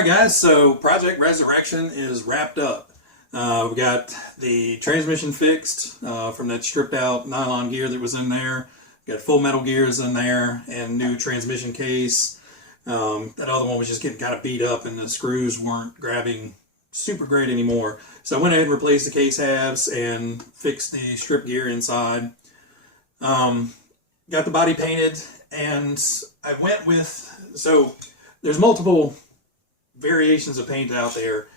Alright guys, so Project Resuwrektion is wrapped up. We got the transmission fixed from that stripped out nylon gear that was in there. Got full metal gears in there and new transmission case. That other one was just getting kind of beat up and the screws weren't grabbing super great anymore. So I went ahead and replaced the case halves and fixed the strip gear inside. Got the body painted, and I went with, so there's multiple variations of paint out there.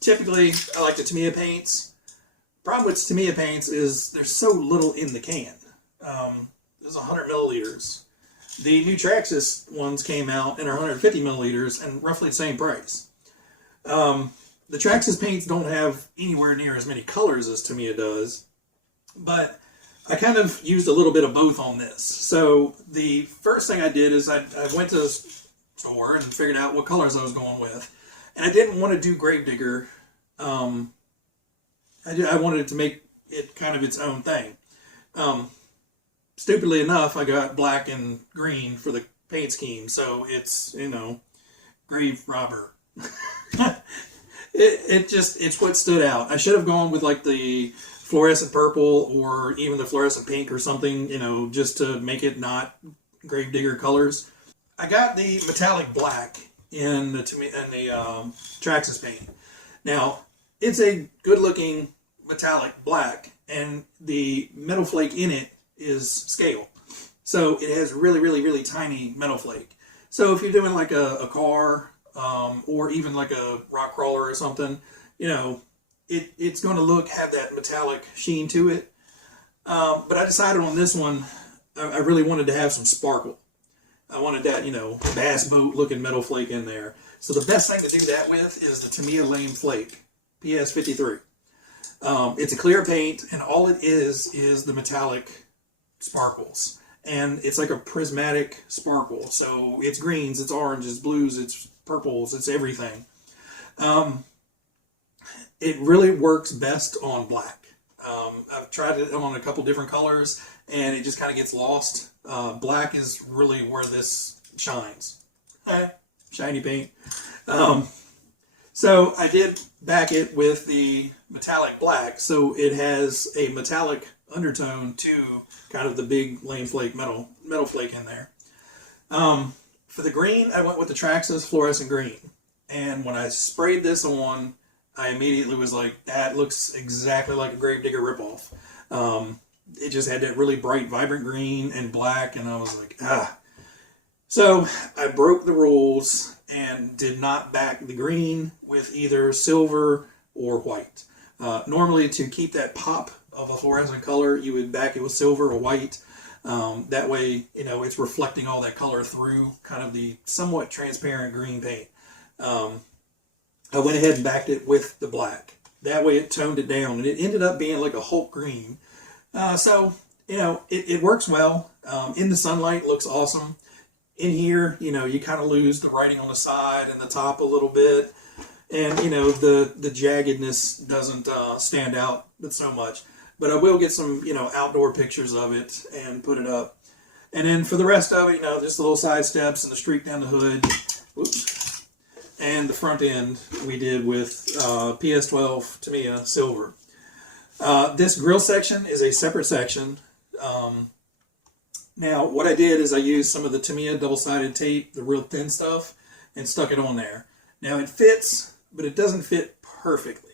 Typically, I like the Tamiya paints. Problem with Tamiya paints is there's so little in the can. There's 100 milliliters. The new Traxxas ones came out and are 150 milliliters and roughly the same price. The Traxxas paints don't have anywhere near as many colors as Tamiya does, but I kind of used a little bit of both on this. So the first thing I did is I went to the store and figured out what colors I was going with. And I didn't want to do Gravedigger. I wanted to make it kind of its own thing. Stupidly enough, I got black and green for the paint scheme. So it's, you know, grave robber. It's what stood out. I should have gone with like the fluorescent purple or even the fluorescent pink or something, you know, just to make it not Gravedigger colors. I got the metallic black in the Traxxas paint. Now, it's a good-looking metallic black, and the metal flake in it is scale. So it has really, really, really tiny metal flake. So if you're doing like a car or even like a rock crawler or something, you know, it's going to have that metallic sheen to it. But I decided on this one, I really wanted to have some sparkle. I wanted that, you know, bass boat looking metal flake in there. So the best thing to do that with is the Tamiya Lame Flake, PS53. It's a clear paint, and all it is the metallic sparkles. And it's like a prismatic sparkle. So it's greens, it's oranges, blues, it's purples, it's everything. It really works best on black. I've tried it on a couple different colors, and it just kind of gets lost. Black is really where this shines. Shiny paint. So I did back it with the metallic black, so it has a metallic undertone to kind of the big lame flake metal flake in there. For the green, I went with the Traxxas fluorescent green, and when I sprayed this on, I immediately was like, that looks exactly like a Gravedigger ripoff. It just had that really bright, vibrant green and black, and I was like, ah. So I broke the rules and did not back the green with either silver or white. Normally, to keep that pop of a fluorescent color, you would back it with silver or white. That way, you know, it's reflecting all that color through kind of the somewhat transparent green paint. I went ahead and backed it with the black. That way it toned it down, and it ended up being like a Hulk green. So, you know, it works well. In the sunlight, looks awesome. In here, you know, you kind of lose the writing on the side and the top a little bit. And, you know, the jaggedness doesn't stand out so much. But I will get some, you know, outdoor pictures of it and put it up. And then for the rest of it, you know, just the little side steps and the streak down the hood. Whoops. And the front end we did with PS12 Tamiya silver. This grill section is a separate section. Now, what I did is I used some of the Tamiya double-sided tape, the real thin stuff, and stuck it on there. Now, it fits, but it doesn't fit perfectly.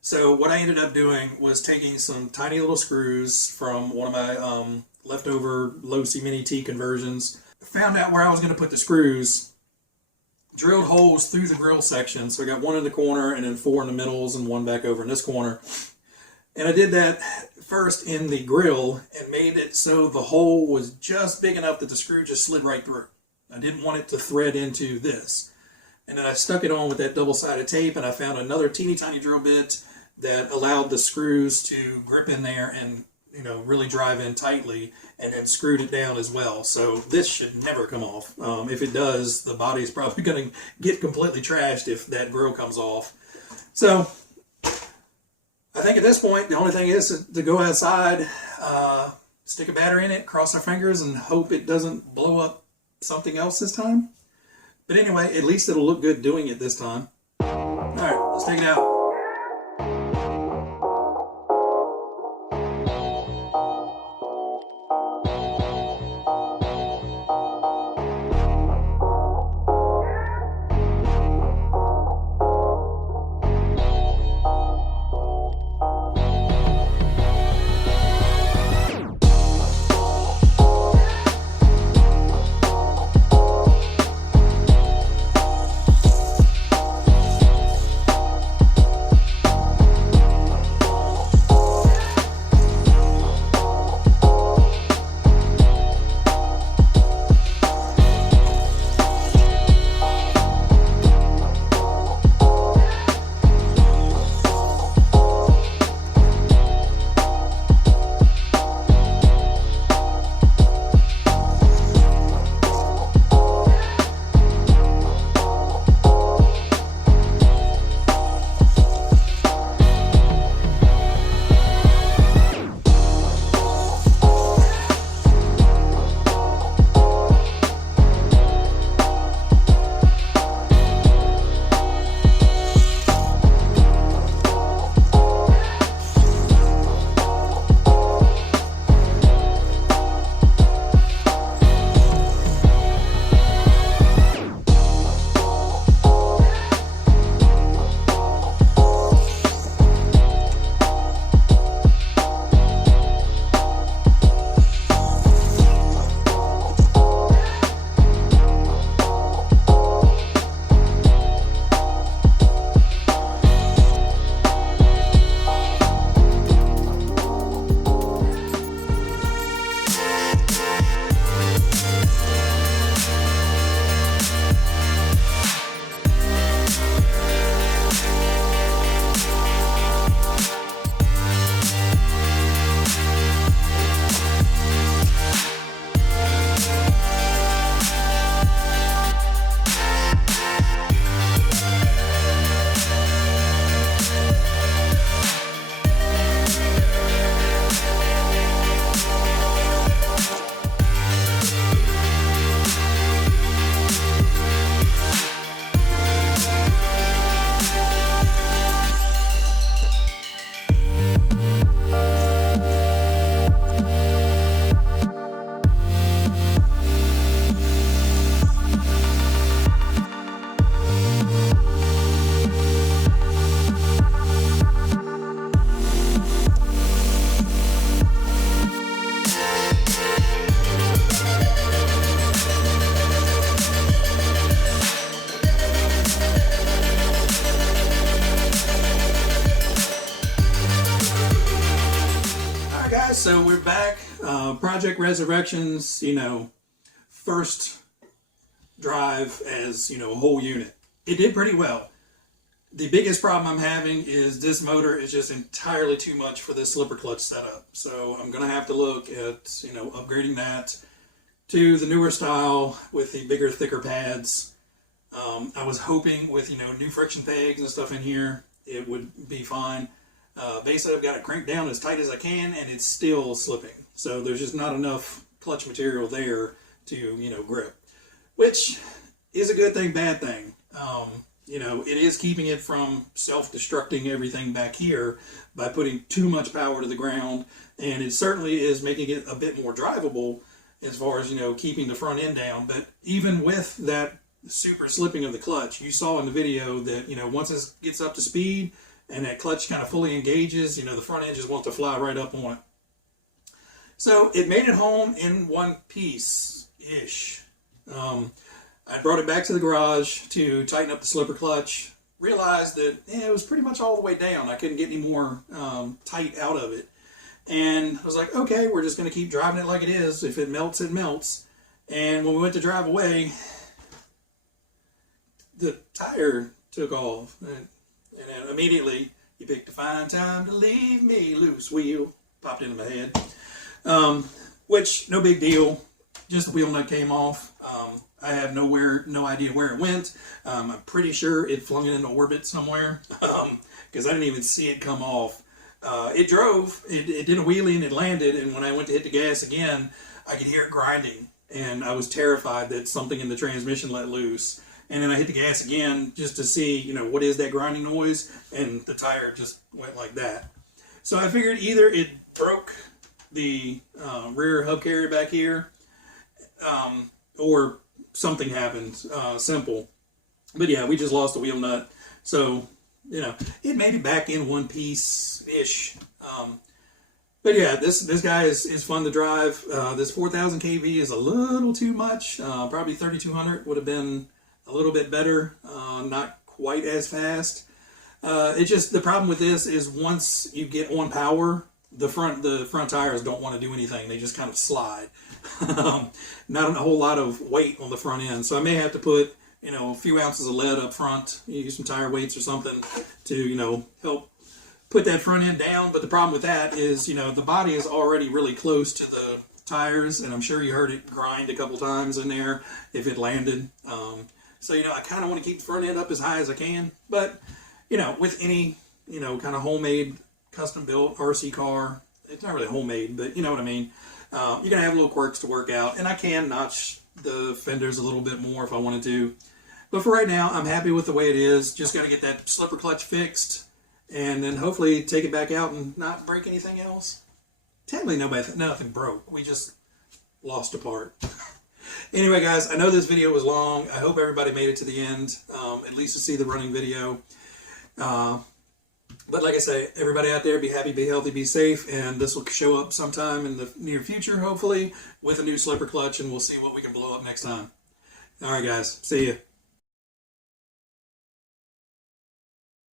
So what I ended up doing was taking some tiny little screws from one of my leftover low-C Mini T conversions. Found out where I was going to put the screws, drilled holes through the grill section. So I got one in the corner and then 4 in the middles and one back over in this corner. And I did that first in the grill and made it so the hole was just big enough that the screw just slid right through. I didn't want it to thread into this. And then I stuck it on with that double-sided tape, and I found another teeny tiny drill bit that allowed the screws to grip in there and, you know, really drive in tightly, and then screwed it down as well. So this should never come off. If it does, the body's probably going to get completely trashed if that grill comes off. So I think at this point, the only thing is to go outside, stick a battery in it, cross our fingers, and hope it doesn't blow up something else this time. But anyway, at least it'll look good doing it this time. All right, let's take it out. So we're back. Project Resuwrektion's, first drive as, a whole unit. It did pretty well. The biggest problem I'm having is this motor is just entirely too much for this slipper clutch setup. So I'm going to have to look at, upgrading that to the newer style with the bigger, thicker pads. I was hoping with, new friction pegs and stuff in here, it would be fine. Basically, I've got it cranked down as tight as I can, and it's still slipping. So there's just not enough clutch material there to, grip, which is a good thing, bad thing. It is keeping it from self-destructing everything back here by putting too much power to the ground, and it certainly is making it a bit more drivable as far as, keeping the front end down. But even with that super slipping of the clutch, you saw in the video that, once it gets up to speed and that clutch kind of fully engages, the front end just wants to fly right up on it. So it made it home in one piece-ish. I brought it back to the garage to tighten up the slipper clutch. Realized that it was pretty much all the way down. I couldn't get any more tight out of it. And I was like, okay, we're just going to keep driving it like it is. If it melts, it melts. And when we went to drive away, the tire took off. And then immediately, you picked a fine time to leave me loose. Wheel popped into my head. Which, no big deal. Just the wheel nut came off. I have no idea where it went. I'm pretty sure it flung it into orbit somewhere because I didn't even see it come off. It drove, it did a wheelie and it landed, and when I went to hit the gas again, I could hear it grinding, and I was terrified that something in the transmission let loose. and then I hit the gas again just to see, you know, what is that grinding noise, and the tire just went like that. So I figured either it broke the rear hub carrier back here, or something happened, simple. But yeah, we just lost a wheel nut. So, you know, it made it back in one piece-ish. But yeah, this guy is fun to drive. This 4,000 kV is a little too much. Probably 3,200 would have been a little bit better. Not quite as fast. It just, the problem with this is once you get on power, the front tires don't want to do anything. They just kind of slide. Not a whole lot of weight on the front end. So I may have to put, you know, a few ounces of lead up front, use some tire weights or something to, you know, help put that front end down. But the problem with that is, you know, the body is already really close to the tires, and I'm sure you heard it grind a couple times in there if it landed. So, you know, I kind of want to keep the front end up as high as I can. But, you know, with any, you know, kind of homemade, custom built RC car, it's not really homemade, but you know what I mean. You're going to have little quirks to work out, and I can notch the fenders a little bit more if I wanted to. But for right now, I'm happy with the way it is. Just got to get that slipper clutch fixed, and then hopefully take it back out and not break anything else. Technically, nothing broke. We just lost a part. Anyway, guys, I know this video was long. I hope everybody made it to the end, at least to see the running video. But like I say, everybody out there, be happy, be healthy, be safe, and this will show up sometime in the near future, hopefully, with a new slipper clutch, and we'll see what we can blow up next time. All right, guys. See ya.